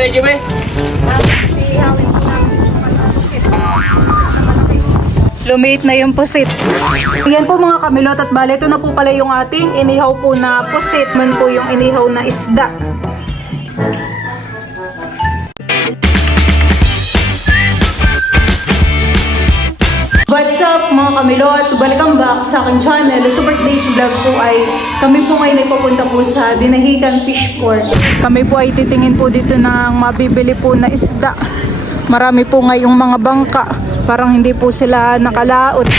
Medyo may. Lumit na yung pusit. Yan po mga kamilot at bale, ito na po pala yung ating inihaw po na pusit. Man po yung inihaw na isda. What's up mga kamilot? Welcome back sa aking channel. Sa birthday's vlog po ay kami po ngayon ay papunta po sa Dinahican Fish Port. Kami po ay titingin po dito ng mabibili po na isda. Marami po ngayong mga bangka. Parang hindi po sila nakalaot.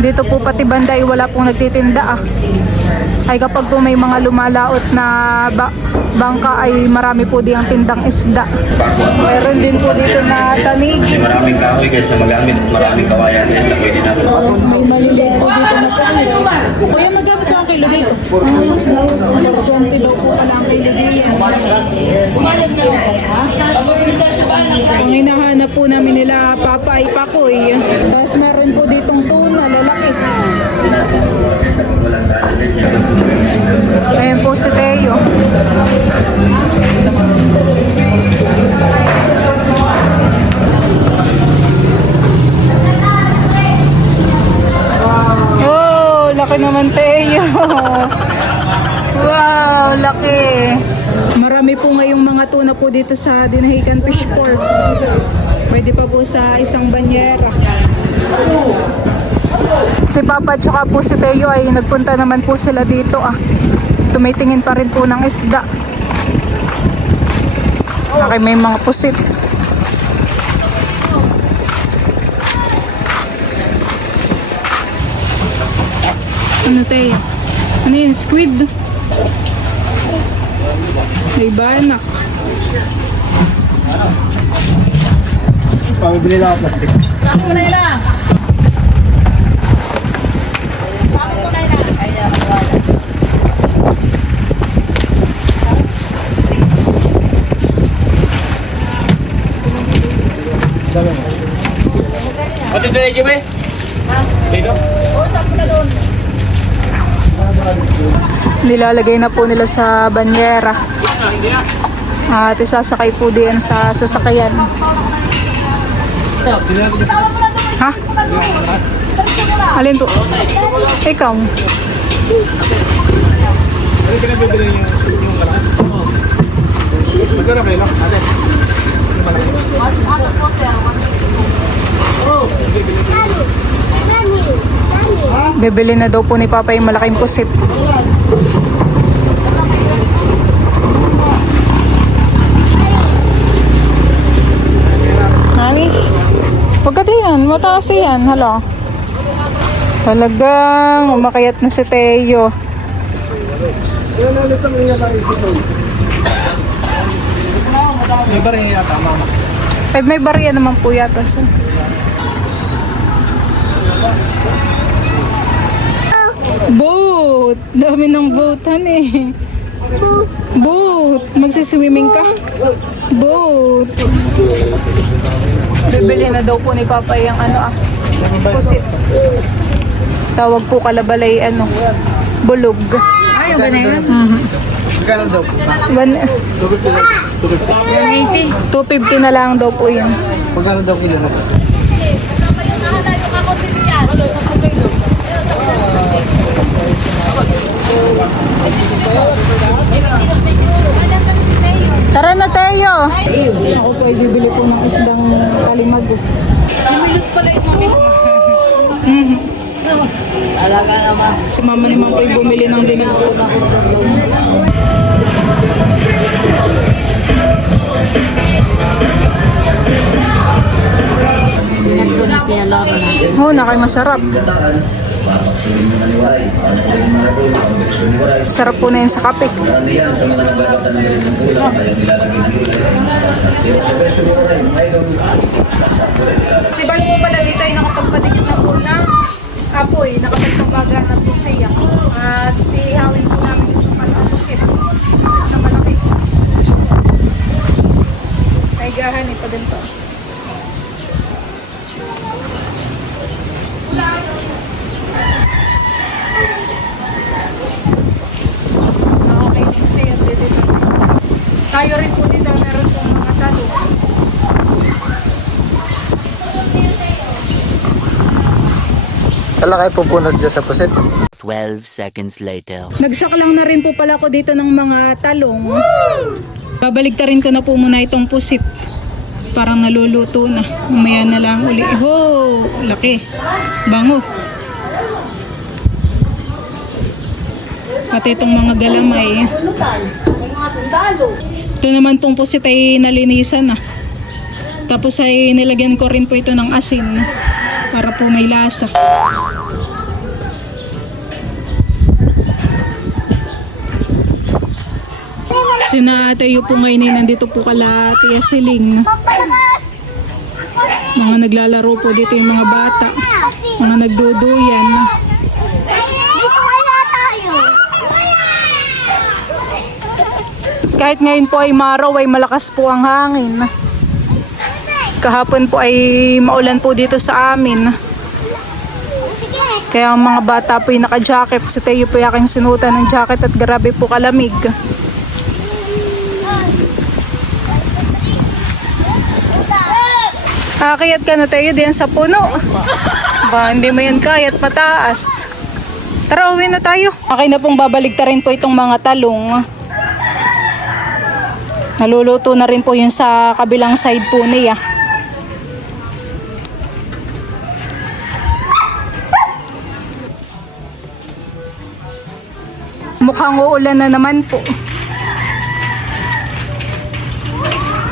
Dito po pati banda ay wala pong nagtitinda ay kapag po may mga lumalaot na bangka ay marami po diyang tindang isda. Meron din po dito na tanig. Kasi maraming kahoy guys na magamit at maraming kawayan guys na pwede natin. May maliliit po dito na kasi. Kuya, magkano po ang kilo dito? 20 daw po pala ang kilo dito. Ang hinahanap po namin nila Papa ay pakoy. Tapos meron po ditong tuna, lalaki. Ayan po si Teo. Oh, laki naman Teo. Wow, laki. Marami po ngayong mga tuna po dito sa Dinahican Fish Port. Pwede pa po sa isang banyera. Si Papa at saka po si Teo ay nagpunta naman po sila dito Tumitingin pa rin po ng isda. Okay, may mga pusit. Ano Teo? Ano yun? Squid? May banak. Pabibili lang ako plastic. Saan mo na ilang? Saan mo na ilang? Ay, wala. Pati ito medyo may. Dito? O, saan mo na doon? Nilalagay na po nila sa banyera. At isasakay po din sa sasakyan. Ha? Alin po? Ikaw? Ano pinabibili yung kalakad? Magkano kayo no? Ate? Bibili na daw po ni Papa yung malaking pusit. Mami, huwag ka diyan, mataas yan, hala. Talagang umakayat na si Teo. May bari yata mama. Ay, may barya naman po yata sa. Boat! Dami ng boatan eh. Boat! Magsiswimming ka? Boat! Bibili na daw po ni Papa yung pusit. Tawag po kalabalay bulog. Ay, yung ganyan. Magkano daw? 250 na lang daw po yun. Magkano daw kilo na kasi? Tara na Teo! Ako po ay bibili po ng isdang kalimag. Similot pala ito. Alaga naman. Si mama naman po ay bumili ng dinig po. Oo, nakay masarap. Sarap po na yun sa kape. Si Bal po pala dito ay nakapagpatikit na po ng apoy. Nakapagpabaga na po siya. At ihawin po namin yung pusit. Pusit na malaki. Naigahan ito din to. Tayo rin po dito, meron pong mga talong. Wala kayo pupunas dyan sa pusit. 12 seconds later. Nagsaklang na rin po pala ako dito ng mga talong. Babaligtarin ko na po muna itong pusit. Parang naluluto na. Mamaya na lang uli. Oh, laki. Bango. Pati itong mga galamay. Ito naman pong pusit ay nalinisan na. Tapos ay nilagyan ko rin po ito ng asin para po may lasa. Sinatayo po ngayon ay nandito po kala Tia Siling. Mga naglalaro po dito yung mga bata. Mga nagduduyan. Kahit ngayon po ay maraw ay malakas po ang hangin. Kahapon po ay maulan po dito sa amin. Kaya ang mga bata po ay naka-jacket. Si Teo po ay aking sinutan ng jacket at grabe po kalamig. Akiyat ka na tayo diyan sa puno. Ba, hindi mo yan kayat pataas. Tara, uwi na tayo. Okay na pong babaligtarin po itong mga talong. Naluluto na rin po yun sa kabilang side po niya. Mukhang uulan na naman po.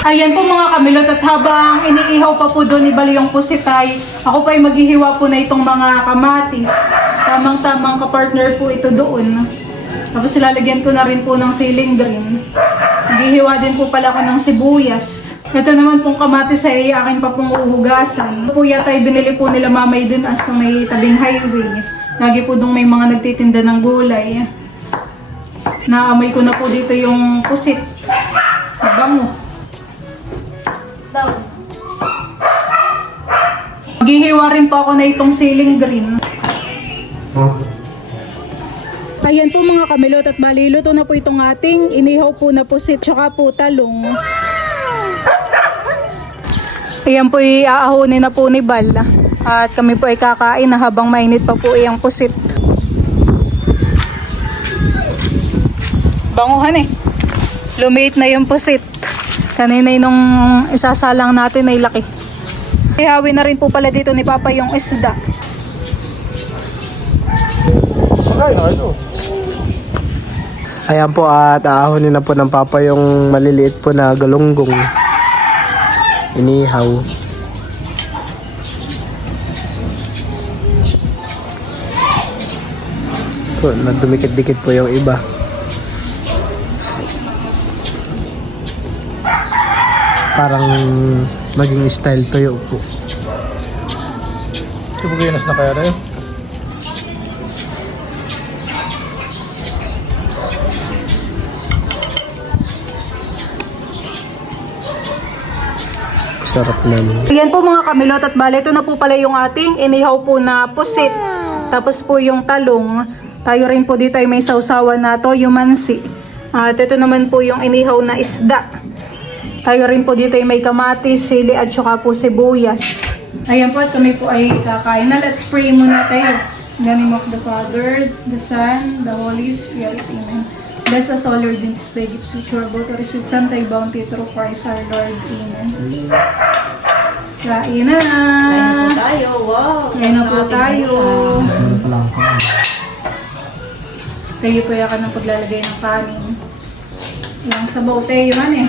Ayan po mga kamilot, at habang iniihaw pa po doon ni Balyong Pusitay, ako pa ay maghihiwa po na itong mga kamatis. Tamang-tamang kapartner po ito doon. Tapos lalagyan ko na rin po ng siling green. Maghihiwa din po pala ako ng sibuyas. Ito naman pong kamatis ay akin pa pong uhugasan. Ito po yata ay binili po nila mamay dun as na may tabing highway. Lagi po doon may mga nagtitinda ng gulay. Naamoy ko na po dito yung pusit. Bango. Maghihiwa rin po ako na itong siling green. Ayan po mga kamilot, at baliluto na po itong ating inihaw po na pusit tsaka po talong. Ayan po iaahonin na po ni Bal. At kami po ay kakain na habang mainit pa po iyang pusit. Banguhan eh. Lumiit na yung pusit. Kanina nung isasalang natin ay laki. Ihawin na rin po pala dito ni Papa yung isda. Ayan po at aahonin na po ng Papa yung maliliit po na galunggong. Inihaw. Po, nadumikit-dikit po yung iba. Parang maging style tuyo po. Ito po ginas na kaya na yun. Sarap naman. Ayan po mga kamilot, at bale ito na po pala yung ating inihaw po na pusit. Tapos po yung talong. Tayo rin po dito ay may sausawan na toyo mansi. At ito naman po yung inihaw na isda. Tayo rin po dito ay may kamatis, sili at saka po sibuyas. Ayan po, at kami po ay kakain na. Let's pray muna tayo. In the name of the Father, the Son, the Holy Spirit. Amen. Bless us all, Lord, in this day. Give us your both to receive from thy bounty through Christ our Lord. Amen. Kain na! Kain na po tayo. Wow. Kain na po tayo. Tayo po yakan ng paglalagay ng kanin. Yung sabaw tayo man eh.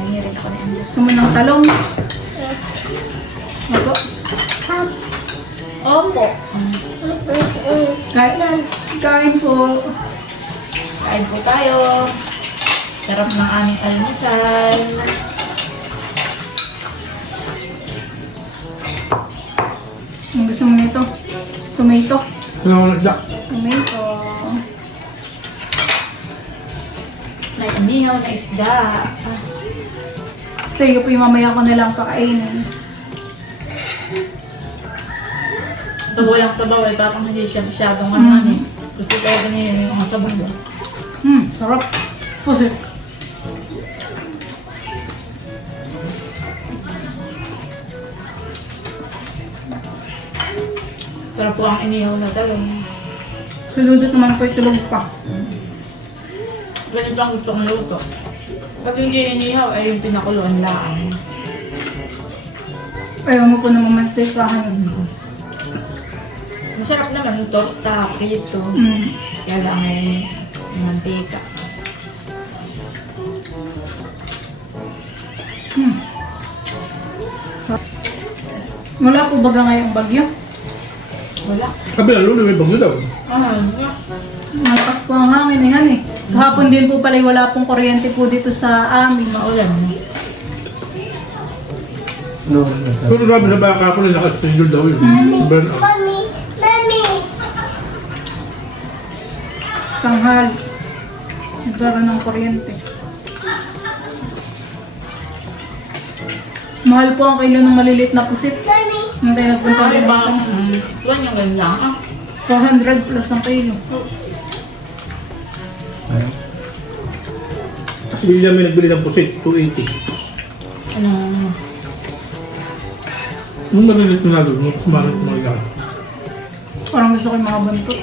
Nangirin ako na yung Gusto mo ng talong? Opo. Opo. Kain po. Kain po tayo. Sarap ng aming almusal. Ang gusto mo nito? Tomato. Ano na? Tomato. May inihaw na isda. Gusto yung po yung mamaya ko na lang pakainin. Sabaw yung sabaw ay parang hindi siya masyadong ano eh. Gusto talaga niya yung mga sabaw. Sarap. Pusit. Sarap po ang inihaw na talong. Siludot naman po itulog pa. Ganito ang gusto kong luto. Pag hindi inihaw ay yung pinakuluan lang. Ayaw mo po na mamantikahan. Masarap naman yung torta, prito. Kaya lang ay mantika. Wala po baga ngayong bagyo? Wala. Kabila, lulo, may bagyo daw. Malakas po ang hangin eh, han eh. Kahapon din po pala wala pong kuryente po dito sa amin. Maulan. Pero sabi sa baka ko na naka-schedule daw yun. Burn out. Tanghal. Nagkaroon ng kuryente. Mahal po ang kilo ng maliliit na pusit. Nung tayo nagpunta Ay, din ba? natin. Tuwan yung ganda. 400 plus ang kilo. Kasi William may nagbili ng pusit, 280. Ano? Nung narilit na doon, nung kumalit mo mga Parang gusto ko yung mga banto.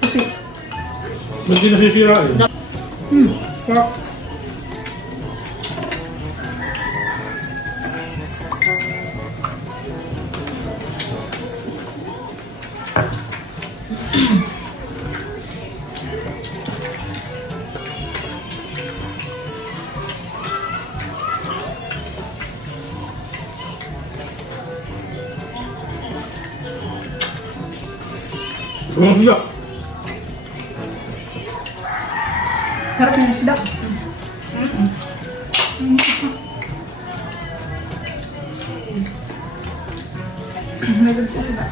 Pusit. Ba't di nasisira eh? Sarap. Walang siya. Sarap yung isda. Nalabas sa isda.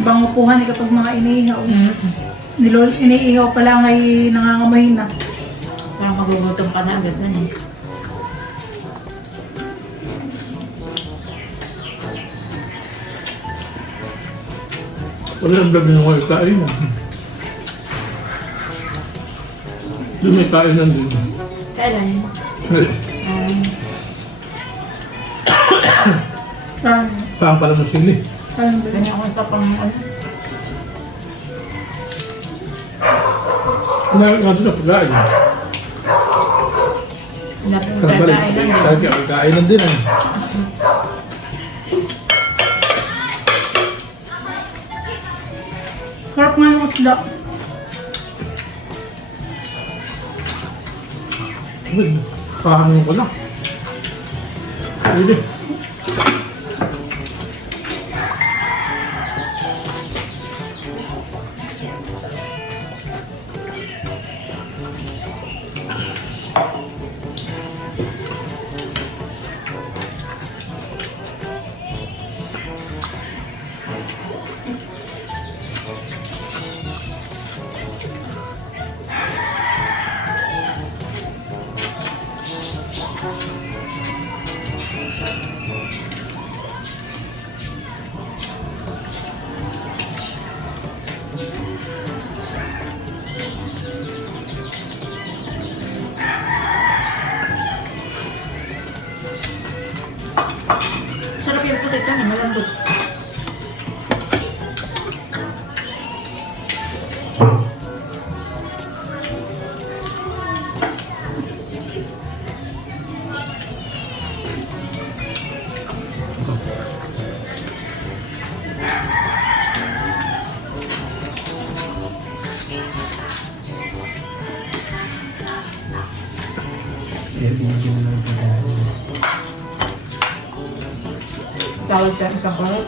Bango po han kapag mga iniihaw. Iniihaw pa lang ay nangangamoy na. Parang magugutom ka na agad nun eh. Wala ang vlog na mga kain mo. Doon may kain nandun. Kailan? Parang pala sa sini. Ganyan ko sa pang ano. Nandun na pagkain. Dapat yung Kaya kainan balik, eh. kainan din eh. Sarap nga ng isda. Pahangin ko lang. Pwede. Sarap yung pusit ka na, malambot. Tawag ka sa kapalit.